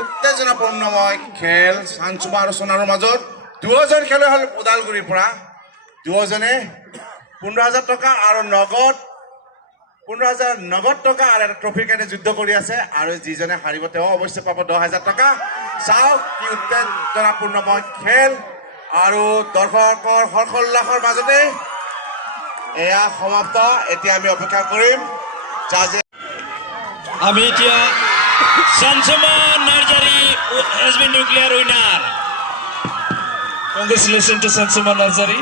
উত্তেজনাপূৰ্ণময় খেল চাঞ্চুমা আৰু সোণাৰৰ মাজত দুজন খেলুৱৈ হ'ল ওদালগুৰিৰ পৰা দুজনে 15,000 টকা আৰু নগদ 15,000 নগদ টকা আৰু এটা ট্ৰফিৰ কাৰণে যুদ্ধ কৰি আছে আৰু যিজনে হাৰিব তেওঁ অৱশ্যে পাব 10,000 টকা চাওক কি উত্তেজনাপূৰ্ণময় খেল আৰু দৰ্শকৰ হৰ্ষোল্লাসৰ মাজতে এয়া সমাপ্ত এতিয়া আমি অপেক্ষা কৰিম জাজে আমি এতিয়া Sansuman Narjari has been declared winner. Congratulations to Sansuman Narjari.